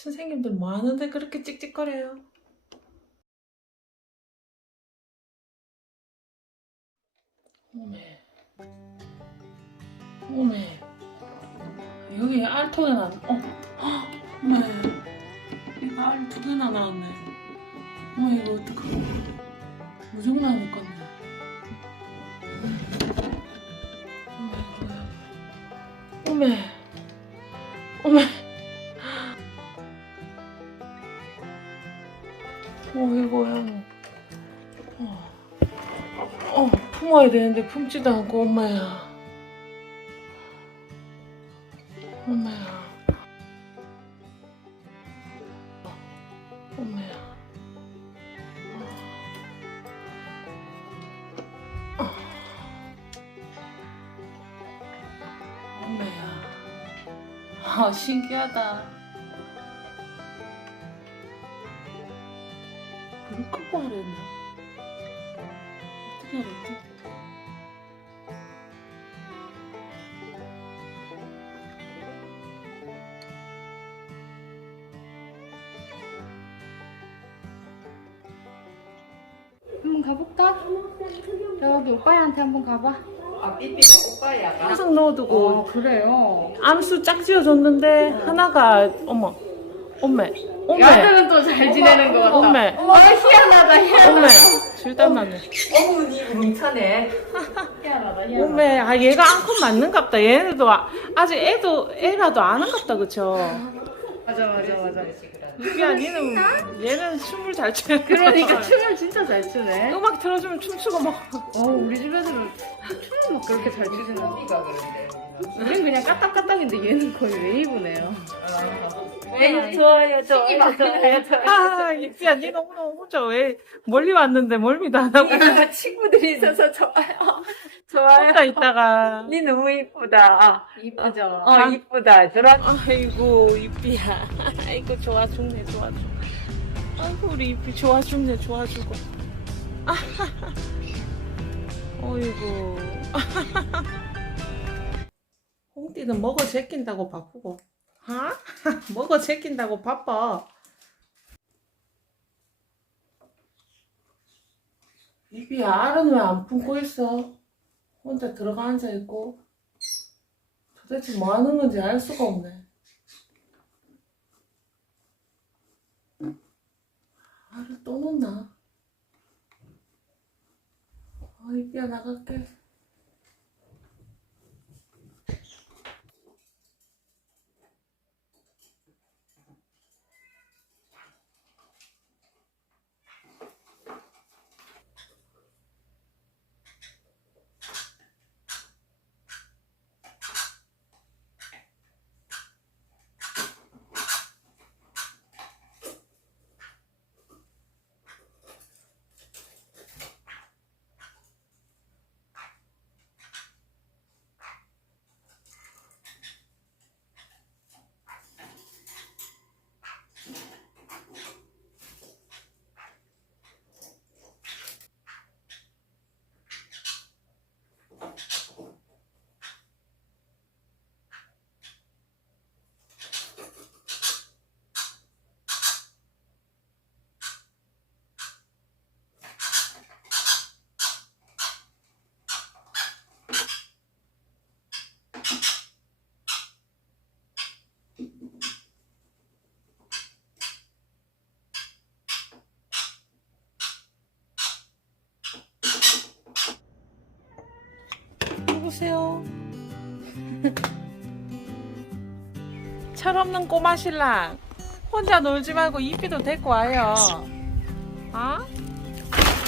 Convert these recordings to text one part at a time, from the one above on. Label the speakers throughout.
Speaker 1: 선생님들 뭐 하는데 그렇게 찍찍거려요? 오메. 오메. 여기 알토가 나, 어, 헉, 오메. 이거 알두 개나 나왔네. 어머, 이거. 무조건 나올 건데. 오메. 오메. 품어야 되는데 품지도 않고 엄마야. 엄마야. 엄마야. 어. 엄마야. 아, 신기하다. 끄고 하랬나?
Speaker 2: 한번 가볼까? 여기 오빠한테 한번 가봐.
Speaker 3: 아, 삐삐가 오빠야.
Speaker 1: 항상 넣어두고
Speaker 2: 어, 그래요.
Speaker 1: 암수 짝 지어 줬는데 하나가 어머 엄매 엄매
Speaker 2: 야들은 또 잘 지내는 것 같다.
Speaker 1: 엄매
Speaker 2: 어, 희한하다, 희한하다.
Speaker 1: 엄매 질단나네
Speaker 3: 어머니 뭉쳐네.
Speaker 2: 희한하다, 희한하다.
Speaker 1: 엄매 아 얘가 앙컷 맞는갑다 얘네도 아- 아직 애도 애라도 아는갑다 그쵸
Speaker 2: 맞아, 맞아, 맞아.
Speaker 1: 야 얘는 얘는 춤을 잘 추네
Speaker 2: 그러니까 춤을 진짜 잘 추네.
Speaker 1: 음악 틀어주면 춤추고 막
Speaker 2: 어, 우리 집 애들은 춤을 막 그렇게 잘 추지나.
Speaker 3: 삐가 그런데.
Speaker 2: 우린 그냥 까딱까딱인데 얘는 거의 웨이브네요.
Speaker 1: 네, 좋아요 좋아요 좋아요 아 이피야 니 너무너무 혼자 왜 멀리 왔는데 멀미도 안 하고
Speaker 3: 친구들이 있어서 좋아요. 좋아요.
Speaker 1: 혼자 있다가
Speaker 3: 니 너무 이쁘다.
Speaker 2: 이쁘죠?
Speaker 3: 어, 이쁘다. 저런.
Speaker 1: 아이고 이삐야 아이고 좋아 죽네 좋아 죽 아이고 우리 이삐 좋아 죽네 좋아 죽어 아하하. 어이구 홍띠는 먹어 제낀다고 바쁘고 하? 먹어 제낀다고 바빠 이삐야 알은 왜 안 품고 있어 혼자 들어가 앉아있고 도대체 뭐 하는 건지 알 수가 없네 알을 또 놓나? 아, 이삐야 나갈게. 누구세요? 철없는 꼬마 신랑 혼자 놀지 말고 이삐도 데리고 와요 어?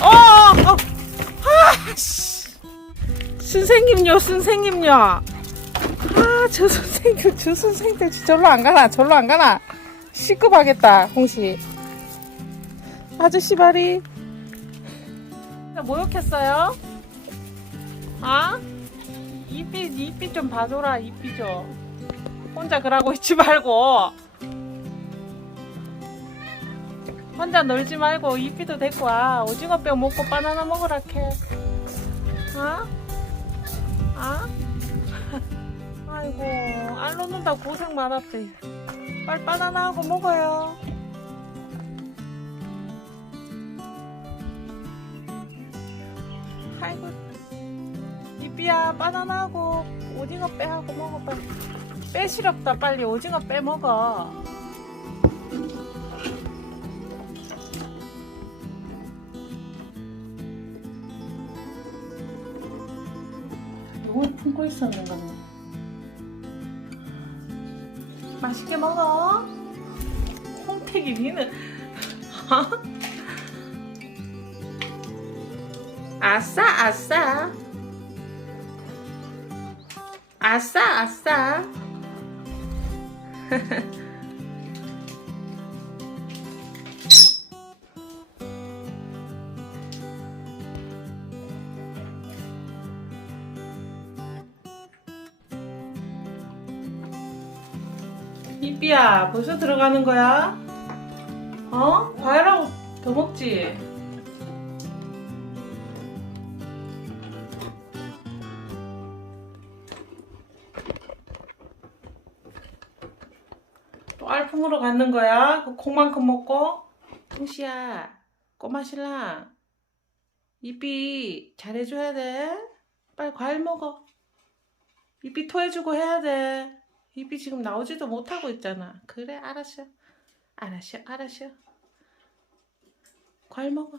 Speaker 1: 어! 어! 아! 씨. 선생님요 선생님요 아 저 선생님 저 선생님들 절로 안 가나 절로 안 가나 시급하겠다 홍시 아저씨 발이 모욕했어요? 아? 이삐, 이삐 좀 봐줘라, 이삐 좀. 혼자 그러고 있지 말고. 혼자 놀지 말고 이삐도 데리고 와. 오징어뼈 먹고 바나나 먹으라 캐. 아? 아? 아이고, 알 놓는다 고생 많았대. 빨리 바나나 하고 먹어요. 야 바나나하고 오징어 빼하고 먹어 빨리. 빼 시렵다 빨리 오징어 빼 먹어. 이걸 품고 있었는 거네. 맛있게 먹어. 홍택이 니는 아싸 아싸 아싸 아싸 이삐야 벌써 들어가는 거야? 어? 과일하고 더 먹지? 또 알품으로 갖는 거야? 그 콩만큼 먹고? 홍시야 꼬마 신랑 이삐 잘해줘야 돼 빨리 과일 먹어 이삐 토해주고 해야 돼 입이 지금 나오지도 못하고 있잖아. 그래, 알았어. 알았어, 알았어. 과일 먹어.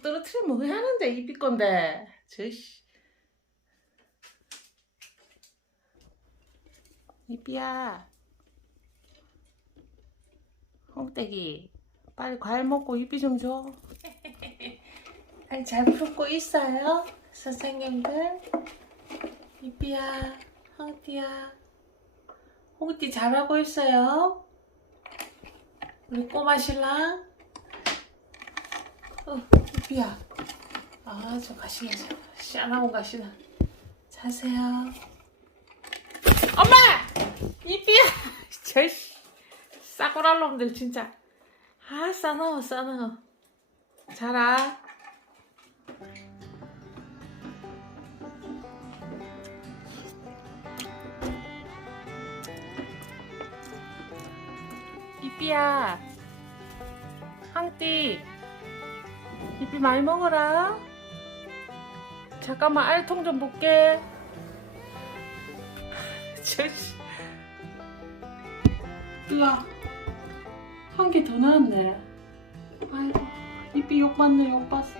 Speaker 1: 다 떨어뜨리면 뭐 하는데, 입이 건데. 저씨. 입이야. 홍떼기 빨리 과일 먹고 입이 좀 줘. 아니, 잘 풀고 있어요, 선생님들. 입이야, 홍띠야. 홍띠 잘하고 있어요. 우리 꼬마 신랑. 어, 입이야. 아, 저 가시나, 저 시원하고 가시나. 자세요. 엄마! 입이야! 저 씨. 싸구랄 놈들 진짜 아 싸나워 싸나워 자라 이삐야 항띠 이삐 많이 먹어라 잠깐만 알통 좀 볼게 저씨 으아 한개 더 나왔네. 아이고, 입이 욕 봤네, 욕 봤어.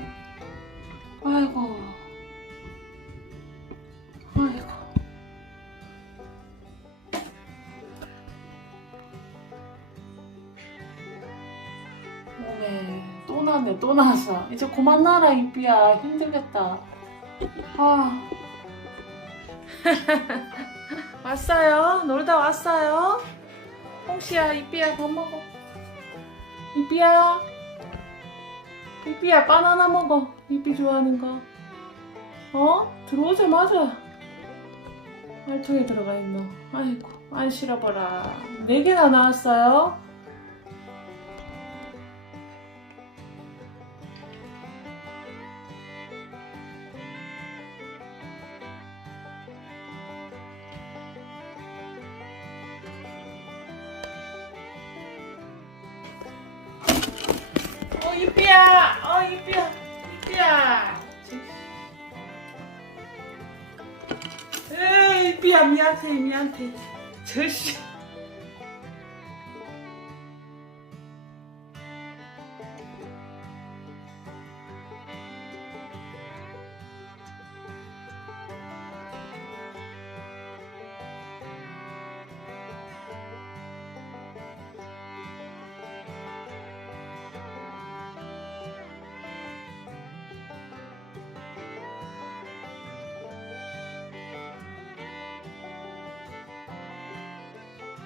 Speaker 1: 아이고. 아이고. 또 나네, 또 나왔어. 이제 그만 나라, 입이야. 힘들겠다. 아. 왔어요. 놀다 왔어요. 홍시야, 이삐야, 밥 먹어. 이삐야. 이삐야, 바나나 먹어. 이삐 좋아하는 거. 어? 들어오자마자 알통에 들어가 있노. 아이고, 안 싫어봐라. 네 개나 나왔어요. 이삐야! 어, 이삐야! 이삐야! 에이, 이삐야, 미안해, 미안해. 저씨.